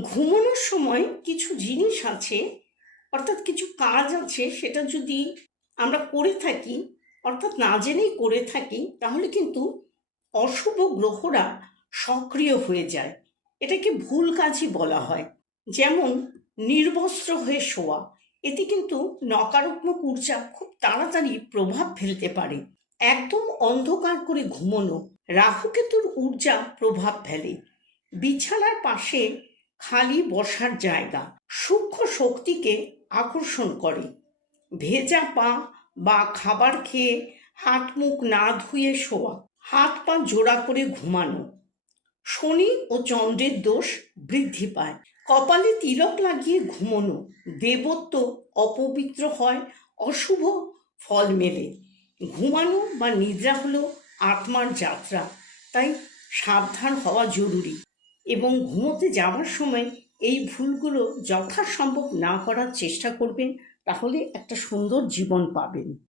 ঘুমানোর সময় কিছু জিনিস আছে, অর্থাৎ কিছু কাজ আছে, সেটা যদি আমরা করে থাকি, অর্থাৎ না জেনেই করে থাকি, তাহলে কিন্তু অশুভ গ্রহরা সক্রিয় হয়ে যায়। এটাকে ভুল কাজই বলা হয়। যেমন নির্বস্ত্র হয়ে শোয়া, এতে কিন্তু নকারাত্মক ঊর্জা খুব তাড়াতাড়ি প্রভাব ফেলতে পারে। একদম অন্ধকার করে ঘুমানো রাহুকেতুর ঊর্জা প্রভাব ফেলে। বিছানার পাশে খালি বসার জায়গা সূক্ষ্ম শক্তিকে আকর্ষণ করে। ভেজা পা বা খাবার খেয়ে হাত মুখ না ধুয়ে শোয়া, হাত পা জোড়া করে ঘুমানো, শনি ও চন্দ্রের দোষ বৃদ্ধি পায়। কপালে তিলক লাগিয়ে ঘুমানো, দেবত্ব অপবিত্র হয়, অশুভ ফল মেলে। ঘুমানো বা নিদ্রা হলো আত্মার যাত্রা, তাই সাবধান হওয়া জরুরি। এবং ঘুমোতে যাওয়ার সময় এই ভুলগুলো যথাসম্ভব না করার চেষ্টা করবেন, তাহলে একটা সুন্দর জীবন পাবেন।